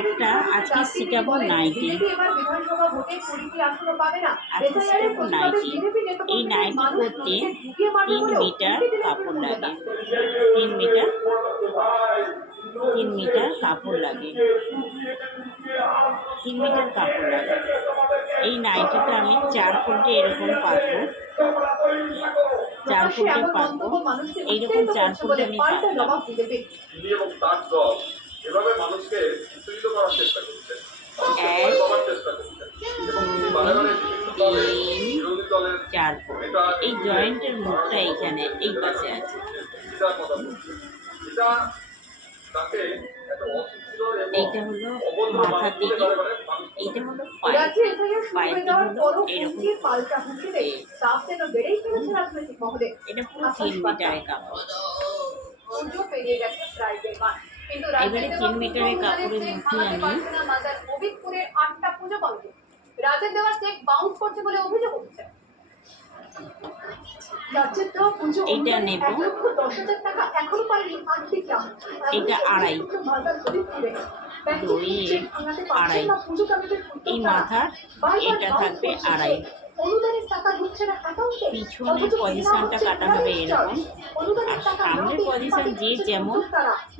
একটা আজকে শিখাবো নাইটি। আজকে শিখাবো নাইটি। এই নাইটি করতে 3 মিটার কাপড় লাগে। 3 মিটার কাপড় লাগে। 3 মিটার কাপড় লাগে। এই নাইটিটা আমি 4 ফুটে এরকম পাতবো। 4 ফুটে পাতবো। এইরকম 4 ফুটে আমি পাতলাম। এভাবে মানুষকে উত্তেজিত করার চেষ্টা করছে। 1 2 3 4 ফুট। এই জয়েন্টের মুখটা এইখানে এই পাশে আছে। এইটা হলো মাথার দিকে, এইটা হলো পায়ের দিকে হলো এরকম। এটা পুরো 3 মিটারের কাপড়। এবারে 3 মিটারের কাপড়ের মধ্যে আমি রাজের দেওয়া চেক বাউন্স করছে বলে অভিযোগ উঠছে। এইটা নেব, এটা 2.5 দইয়ের 2.5। এই মাথার এটা থাকবে 2.5। পিছনের পজিশনটা কাটা হবে এরকম, আর সামনের পজিশন যে যেমন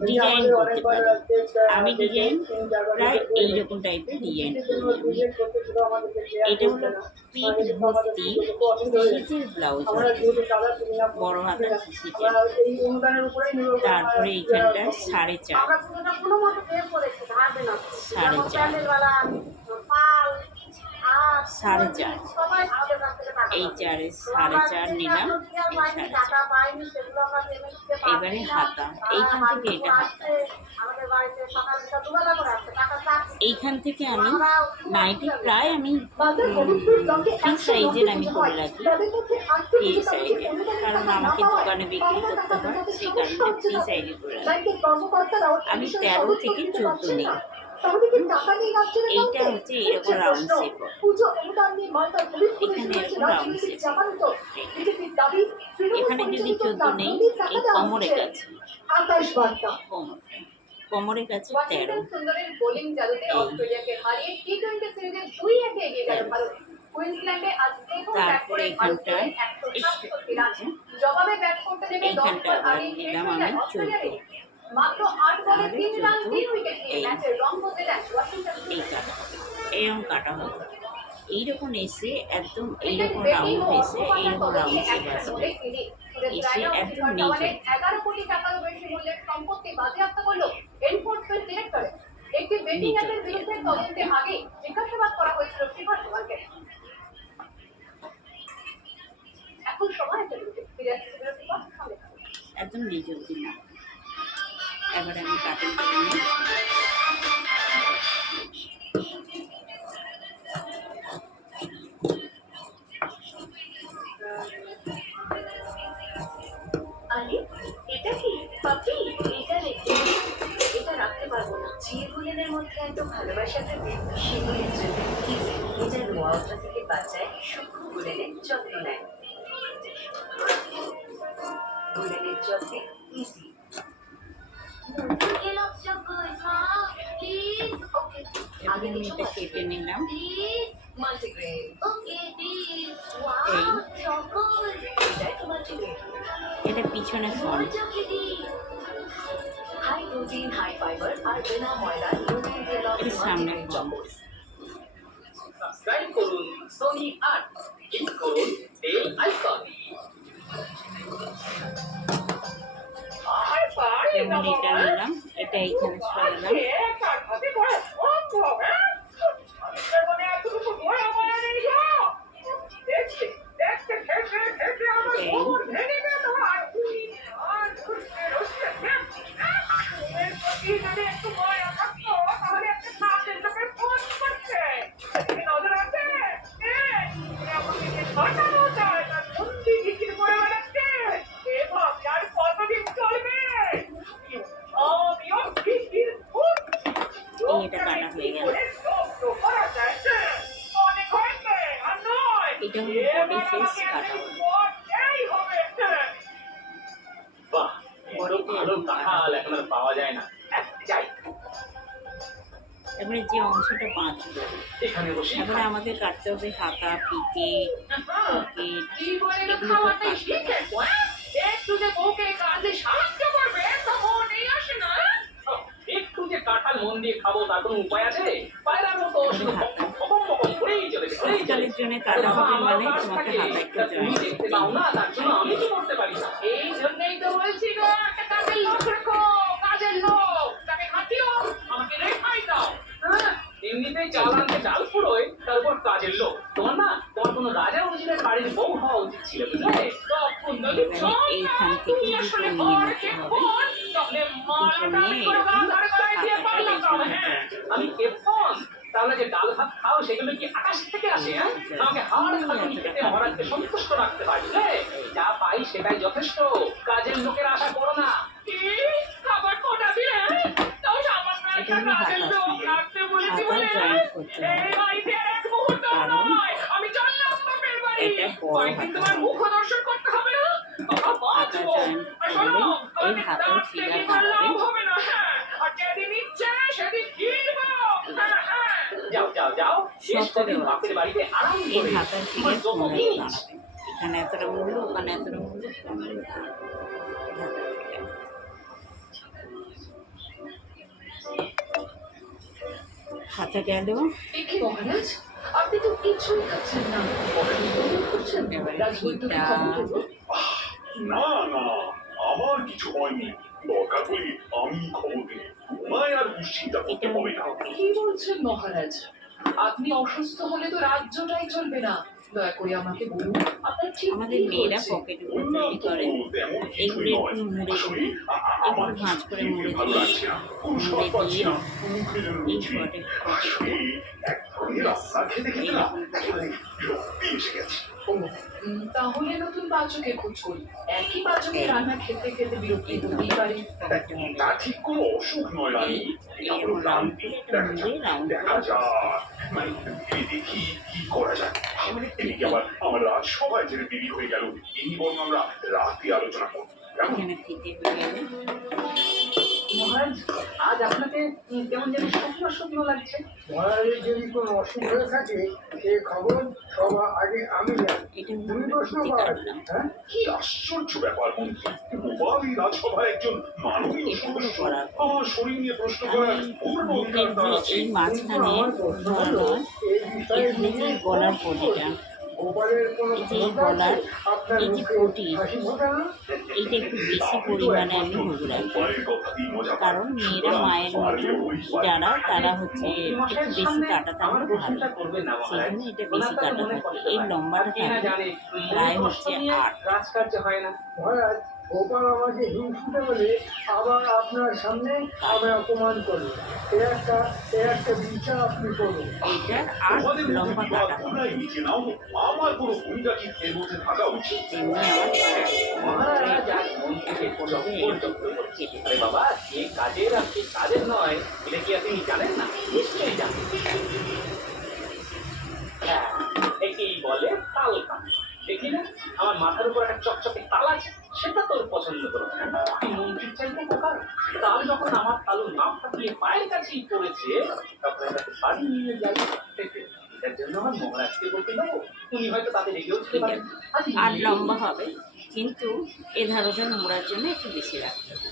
ডিজাইন করতে পারে। আমি ডিজাইন প্রায় এইরকম টাইপের ডিজাইন করি। এটা হলো পিঠ ভর্তি শীতের ব্লাউজ, বড় হাতের শীতের। তারপরে এইখানটা 4.5 এই 4-এ 4.5 নিলাম। এবারে হাতা, এইখান থেকে এটা হাতা। এইখান থেকে আমি নাইটি প্রায় আমি ফ্রি সাইজের আমি করে রাখি। ফ্রি সাইজের, কারণ আমাকে দোকানে বিক্রি করতে হয়, সেই কারণে ফ্রি সাইজে করে রাখি। আমি 13 থেকে 14 নিই। এইটা হচ্ছে এরকম রাউন্ড শেপ, এখানে এরকম রাউন্ড শেপ। এখানে যদি 14 নেই, এই কোমরের কাছে, কোমরের কাছে 13। তারপরে এখানটায় এইখানটা আবার নিলাম আমি 14। মাত্র 8 বলে 3 রান 3 উইকেট নিয়ে ম্যাচের রং বদলে দেন ওয়াশিংটন। এই কাটা এরকম কাটা হবে, এইরকম এসে একদম এইরকম রাউন্ড এসে এইরকম রাউন্ড শেপ আসবে, এসে একদম নিচে। 11 কোটি টাকারও বেশি মূল্যের সম্পত্তি বাজেয়াপ্ত করলো এনফোর্সমেন্ট ডিরেক্টরেট। একটি বেটিং অ্যাপের বিরুদ্ধে তদন্তে আগে জিজ্ঞাসাবাদ করা হয়েছিল শিখর কুমারকে। এখন সময় একটা বিরতি, ফিরে আসছে বিরতির পর সঙ্গে থাকুন। একদম নিচে অবধি না। এবারে আমি কাটিং করে নিই। আরে এটা কি পাপি? এটা রাখতে পারবো না। চিরগুলের মধ্যে এত ভালোবাসা থাকে, সেগুলের জন্য ইজি। এটা নোয়াউটা থেকে বাঁচায়, সূক্ষ্ম গুলেনের যত্ন নেয়। গুলেনের যত্নে ইজি। আমি এটা কেটে নিলাম। এটা পিছনে front. High protein, high fibre আর বিনা ময়দা, এর সামনে ফ্রন্ট। সাবস্ক্রাইব করুন সোনি আট, ক্লিক করুন বেল আইকন। যেমন এটা নিলাম, এটা এইখানে সরালাম। এটা কাটা হয়ে গেল। এটা হলো বডি ফেস কাটা হলো। বাহ, ভালো কাঁঠাল এখন আর পাওয়া যায় না। যাই, তারপরে যে অংশটা বাঁচলো এখানে বসে তারপরে আমাদের কাটতে হবে হাতা, পিকে, পকেট, কি বলে এগুলো সব খাওয়াতে কাটতে হবে। শিখেছো, হ্যাঁ? একটু যে বউকে কাজে সাহায্য করবে তা মনেই আসে না, হ্যাঁ? একটু যে কাঁঠাল মন দিয়ে খাবো তার কোনো উপায় আছে? পায়রার মতো শুধু বকম বকম করেই চলেছে, করেই চলেছে। শীতকালের জন্য কাটা হবে মানে তোমাকে হাতা একটু তুমি জয়েন দেখতে করতে পাও হবে। না, তার জন্য আমি কি করতে পারি না? এই জন্যই তো বলছি গো, একটা কাজের লোক রাখো, কাজের লোক, তাকে খাটিও, আমাকে রেখাই দাও, হ্যাঁ? এমনিতেই চাল আনতে চাল ফুরোয়, তারপর কাজের লোক। তোমার কোনো রাজা উজিরের বাড়ির বউ হওয়া উচিত ছিল, বুঝলে? তখন যদি এবারে এইখান থেকে তুমি দুটো আসলে নিয়ে ঘর নিতে কে হবে। কোন, তাহলে মালাটা আমি করে বাঁধার গলায় দিয়ে পারলাম না, হ্যাঁ? আমি কেপন, তাহলে যে ডাল ভাত খাও সেগুলো কি আকাশ থেকে আসে? হ্যাঁ, আমাকে হাড় খাটুনি খেতে মহারাজকে সন্তুষ্ট রাখতে হয়, বুঝলে? যা পাই সেটাই যথেষ্ট, কাজের লোকের আশা করো না। কি? খাবার কটা দিলে? তাও সামান্য একটা এটা হলো কাজের হাতা লোক ছিল। রাখতে বলেছি হাতা বলে? জয়েন্ট করতে হবে। এই বাড়িতে আর এক মুহূর্ত কারণ নয়, আমি চললাম বাপের বাড়ি। এটা বড় কয়েকদিন হাতা তোমার হবে। মুখ দর্শন করতে হবে না? বাবা, হাতা বাঁচবো। জয়েন্ট আর শোনো, করলে এই আমাকে হাতার দাঁত শিরা লেগে কাটবে। লাভ হবে না, হ্যাঁ? আর যেদিন ইচ্ছে সেদিন কিনবো, হ্যাঁ, হ্যাঁ। যাও যাও যাও, শেষ সবটা কদিন দেওয়া বাপের বাড়িতে আরাম এই করে হাতার শিরা তোমার জন্ম কোমরে দিন। দাঁড়াবে। এখানে এতটা মূল্য, ওখানে এতটা মূল্য, কোমরে দাঁড়াবে। হাতার শিরা। হাতা গেল। একে মহারাজ, আপনি তো কিছুই খাচ্ছেন না, করছেন এবারে রাজবৈদ্যকে ফিতা। খবর দেবো। না না, আমার কিছু হয়নি। দরকার হলে আমি খবর দিই, তোমায় আর দুশ্চিন্তা করতে এটা হবে না। কি বলছেন মহারাজ? আপনি অসুস্থ হলে তো রাজ্যটাই চলবে না। দয়া করে আমাকে বলুন, আপনার ঠিক আমাদের কি মেয়েরা হয়েছে? পকেটগুলো বললাম তৈরি তো, করে তেমন এগুলো কিছুই নয়। একটু মুড়ে আসলে দিই, আমার একটু ভাঁজ করে খেতে মুড়ে ভালো দিই, লাগছে না, কোনো স্বাদ মুড়ে পাচ্ছি দিয়ে না, মুখে যেন এই রুচি। পকেটে আসলে এক ধরনের রাস্তা খেতে খেতে না একেবারে বিরক্তি এসে গেছে। ও, তাহলে নতুন পাচকের খোঁজ করি। একই পাচকের রান্না খেতে খেতে বিরক্তি হতেই পারে। পকেটে মুড়ে তা ঠিক কোনো অসুখ নয় রানী, এটা হলো ক্লান্তি। দেখা যাক, মানে দেখি কি করা যায়। এদিকে আবার আমার রাজসভায় যে দেরি হয়ে গেল, এই বরং আমরা রাতে আলোচনা করব, কেমন? এখানে ফিতে হয়ে গেল। মহারাজ, আজ আপনাকে কেমন যেন শুকনো শুকনো লাগছে। মহারাজের যদি কোনো অসুখ হয়ে থাকে সে খবর সবার আগে আমি জানি। এটা তুমি হলো প্রশ্ন ফিতে কর, কাটলাম। হ্যাঁ? কি আশ্চর্য ব্যাপার মন্ত্রী, গোপাল এই রাজসভায় একজন মাননীয় সদস্য, আমার শরীর নিয়ে প্রশ্ন করার পূর্ণ অধিকার তার আছে। এই মাঝখানে আমার প্রশ্ন হলো, ধরো এই বিষয়ে এখানে যে নিয়ে গলার কি পটিটা, গোপালের কোনো এই যে ক্ষমতা আছে গলার আপনার এই যে মুখে পটি, হাসি ফোটানো? এইটা একটু বেশি আমি তো পরিমাণে আমি একমাত্র ভোগ রাখি। গোপালের কথাতেই মজা পাই। কারণ মেয়েরা মায়ের পারলে মতো ওই বাড়ি যারা তারা হচ্ছে একটু মশাইয়ের বেশি সামনে কাটা আমার থাকলে ভালো, প্রশ্নটা করবেন না মহারাজ। সেই জন্য এটা ওনার বেশি কথা কাটা মনে থাকে। করতে এই পারে। লম্বাটা আপনি না থাকে জানেন, প্রায় মনে হচ্ছে কষ্ট নিয়ে 8। রাজকার্য হয় না। মহারাজ, গোপাল আমাকে হিংসুটে বলে আবার আপনার সামনে আমায় অপমান করবে। এ একটা বিচার আপনি করুন। এইটার 8 তোমাদের মধ্যে লম্বা বিবাদ কাটা, তোমরাই মিটিয়ে নাও, আমার কোনো ভূমিকা কি এর মধ্যে থাকা উচিত? তেমনি আমার মহারাজ আজ মন্ত্রীকে পর্যন্ত করছে। আরে বাবা, কে কাজের আর কে কাজের নয়, এটা কি আপনি জানেন না? নিশ্চয়ই জানেন। হ্যাঁ, একেই বলে তাল কাম। দেখি না, আমার মাথার উপর একটা চকচকে তাল আছে, সেটা তোর পছন্দ করো না। তুই মন্ত্রীর চাইতে বোকার। তাল যখন আমার তালুর নামটা দিয়ে পায়ের কাছেই পড়েছে, তখন এটাকে বাড়ি নিয়ে যাই। এটার জন্য আমার মহারাজকে বলতে দেবো, উনি হয়তো তাদের এগিয়েও ছিল পারেন। 8 লম্বা হবে, কিন্তু এ ধারটা নোংরার জন্য একটু বেশি রাখতে হবে।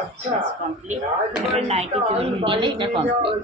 আচ্ছা, কমপ্লিট। রাজবাড়ির নাইটি কাজ তৈরি হয়ে গেলে বাড়ি এটা নিয়ে যাওয়া কমপ্লিট।